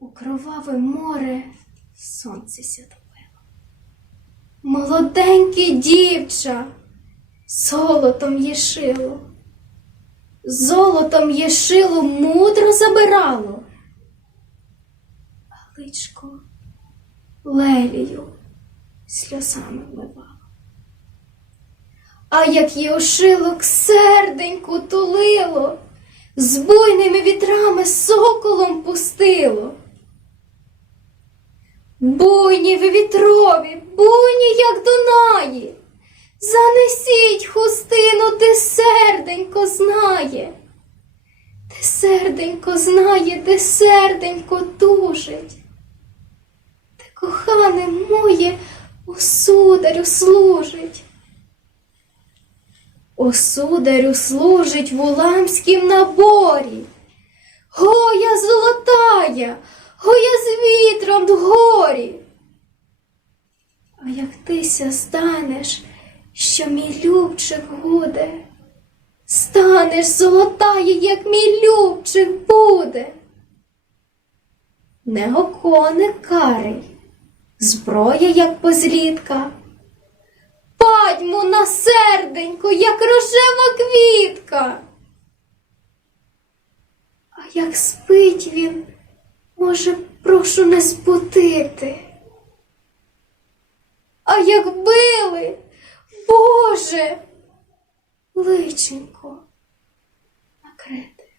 у кроваве море сонце сятовило. Молоденьке дівча, золотом єшило, золотом єшило мудро забирало, а личко лелію сльозами вмивало. А як єошилок серденьку тулило, з буйними вітрами соколом пустило. Буйні ви вітрові, буйні, як Дунаї, занесіть хустину, де серденько знає, де серденько знає, де серденько тужить, де кохане моє у сударю служить. О сударю служить в уламськім наборі. Гоя золотая, гоя з вітром дгорі. А як тися станеш, що мій любчик буде, станеш золотає, як мій любчик буде. Не оконик карий, зброя, як позлітка. Падьму на серденько, як рожева квітка. А як спить він, може, прошу не збудити. А як били, Боже, личенько накрити.